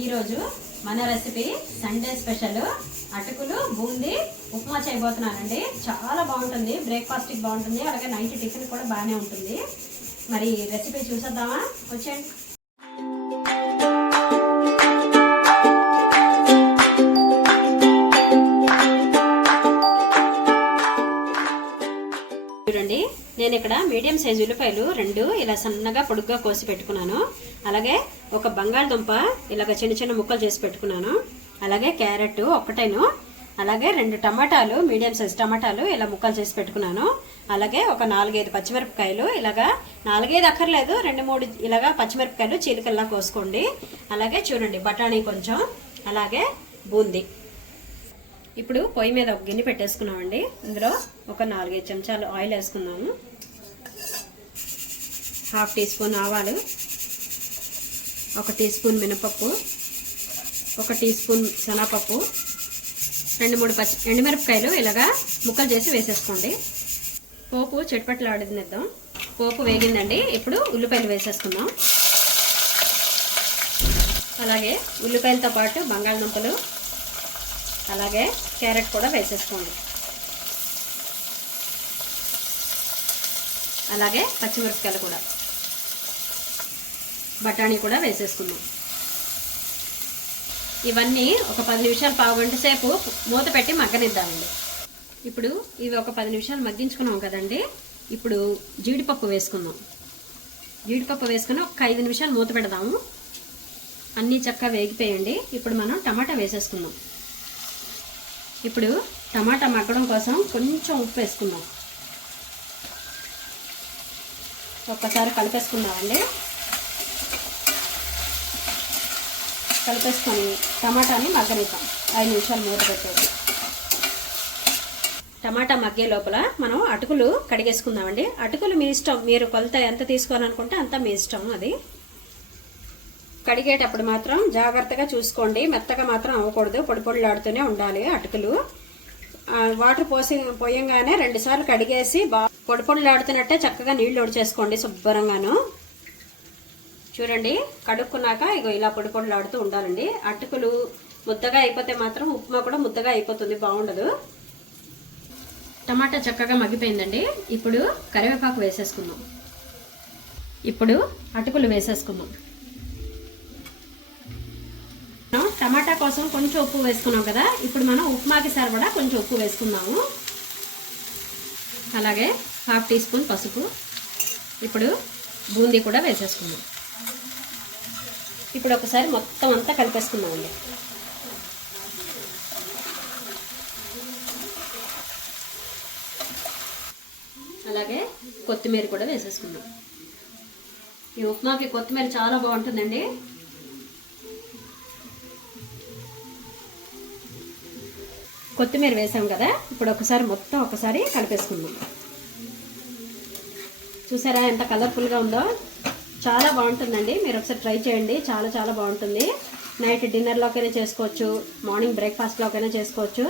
ఈరోజు మన recipe Sunday special అటుకులు బూందీ ఉప్మా చేయబోతున్నానండి. చాలా బాగుంటుంది, బ్రేక్ఫాస్ట్కి బాగుంటుంది, అలాగే నైట్ టిఫిన్ కూడా బాగానే ఉంటుంది. మరి రెసిపీ చూసేద్దామా? వచ్చేయండి. చూడండి, నేను ఇక్కడ మీడియం సైజు ఉల్లిపాయలు 2 ఇలా సన్నగా పొడుగ్గా కోసి పెట్టుకున్నాను. అలాగే ఒక బంగాళదుంప ఇలాగ చిన్న చిన్న ముక్కలు చేసి పెట్టుకున్నాను. అలాగే క్యారెట్ ఒకటేను, అలాగే 2 టమాటాలు మీడియం సైజు టమాటాలు ఇలా ముక్కలు చేసి పెట్టుకున్నాను. అలాగే ఒక 4-5 పచ్చిమిరపకాయలు, ఇలాగా 4-5 అక్కర్లేదు, 2-3 ఇలాగా పచ్చిమిరపకాయలు చీలికల్లా కోసుకోండి. అలాగే చూడండి బఠానీ కొంచెం, అలాగే బూందీ. ఇప్పుడు పొయ్యి మీద ఒక గిన్నె పెట్టేసుకున్నామండి. ఇందులో ఒక 4-5 చెంచాలు ఆయిల్ వేసుకున్నాము. 1/2 టీ స్పూన్ ఆవాలు, 1 టీ స్పూన్ మినపప్పు, 1 టీ స్పూన్ శనగపప్పు, 2-3 ఎండుమిరపకాయలు ఇలాగా ముక్కలు చేసి వేసేసుకోండి. పోపు చిటపటలాడిద్దాం. పోపు వేగిందండి. ఇప్పుడు ఉల్లిపాయలు వేసేసుకుందాం. అలాగే ఉల్లిపాయలతో పాటు బంగాళదుంపలు, అలాగే క్యారెట్ కూడా వేసేసుకోండి. అలాగే పచ్చిమిరపకాయలు కూడా, బఠానీ కూడా వేసేసుకుందాం. ఇవన్నీ ఒక 10 నిమిషాలు, పావు గంట సేపు మూత పెట్టి మగ్గనిద్దామండి. ఇప్పుడు ఇవి ఒక 10 నిమిషాలు మగ్గించుకున్నాం కదండి. ఇప్పుడు జీడిపప్పు వేసుకుందాం. జీడిపప్పు వేసుకుని ఒక 5 నిమిషాలు మూత పెడదాము. అన్నీ చక్కగా వేగిపోయండి. ఇప్పుడు మనం టమాటా వేసేసుకుందాం. ఇప్పుడు టమాటా మగ్గడం కోసం కొంచెం ఉప్పు వేసుకుందాం. ఒక్కసారి కలిపేసుకుందామండి. కలిపేసుకొని టమాటాని మగ్గనిద్దాం. 5 నిమిషాలు మూత పెట్టేది. టమాటా మగ్గే లోపల మనం అటుకులు కడిగేసుకుందామండి. అటుకులు మీ ఇష్టం, మీరు కొలత ఎంత తీసుకోవాలనుకుంటే అంత మీ ఇష్టం. అది కడిగేటప్పుడు మాత్రం జాగ్రత్తగా చూసుకోండి, మెత్తగా మాత్రం అవ్వకూడదు, పొడి పొడిలాడుతూనే ఉండాలి అటుకులు. వాటర్ పోయంగానే 2 సార్లు కడిగేసి పొడి పొడిలాడుతున్నట్టే చక్కగా నీళ్లు ఒడిచేసుకోండి శుభ్రంగాను. చూడండి, కడుక్కున్నాక ఇగో ఇలా పొడి పొడిలాడుతూ ఉండాలండి. అటుకులు ముద్దగా అయిపోతే మాత్రం ఉప్మా కూడా ముద్దగా అయిపోతుంది, బాగుండదు. టమాటా చక్కగా మగ్గిపోయిందండి. ఇప్పుడు కరివేపాకు వేసేసుకుందాం. ఇప్పుడు అటుకులు వేసేసుకుందాం. టమాటా కోసం కొంచెం ఉప్పు వేసుకున్నాం కదా, ఇప్పుడు మనం ఉప్మాకి సరిపడా కొంచెం ఉప్పు వేసుకుందాము. అలాగే 1/2 టీ స్పూన్ పసుపు. ఇప్పుడు బూందీ కూడా వేసేసుకుందాం. ఇప్పుడు ఒకసారి మొత్తం అంతా కలిపేసుకుందామండి. అలాగే కొత్తిమీర కూడా వేసేసుకుందాం. ఈ ఉప్మాకి కొత్తిమీర చాలా బాగుంటుందండి. కొత్తిమీర వేసాం కదా, ఇప్పుడు ఒకసారి కలిపేసుకుందాం. చూసారా ఎంత కలర్ఫుల్గా ఉందో? చాలా బాగుంటుందండి. మీరు ఒకసారి ట్రై చేయండి, చాలా చాలా బాగుంటుంది. నైట్ డిన్నర్లోకైనా చేసుకోవచ్చు, మార్నింగ్ బ్రేక్ఫాస్ట్లోకైనా చేసుకోవచ్చు.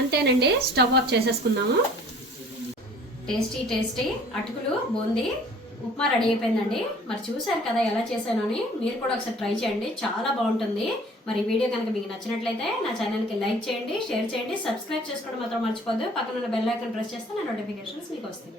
అంతేనండి, స్టవ్ ఆఫ్ చేసేసుకుందాము. టేస్టీ టేస్టీ అటుకులు బూందీ ఉప్మా రెడీ అయిపోయిందండి. మరి చూసారు కదా ఎలా చేశాను అని. మీరు కూడా ఒకసారి ట్రై చేయండి, చాలా బాగుంటుంది. మరి వీడియో కనుక మీకు నచ్చినట్లయితే నా ఛానల్కి లైక్ చేయండి, షేర్ చేయండి, సబ్స్క్రైబ్ చేసుకోవడం మాత్రం మర్చిపోద్దు. పక్కన ఉన్న బెల్ ఐకాన్ ప్రెస్ చేస్తే నా నోటిఫికేషన్స్ మీకు వస్తాయి.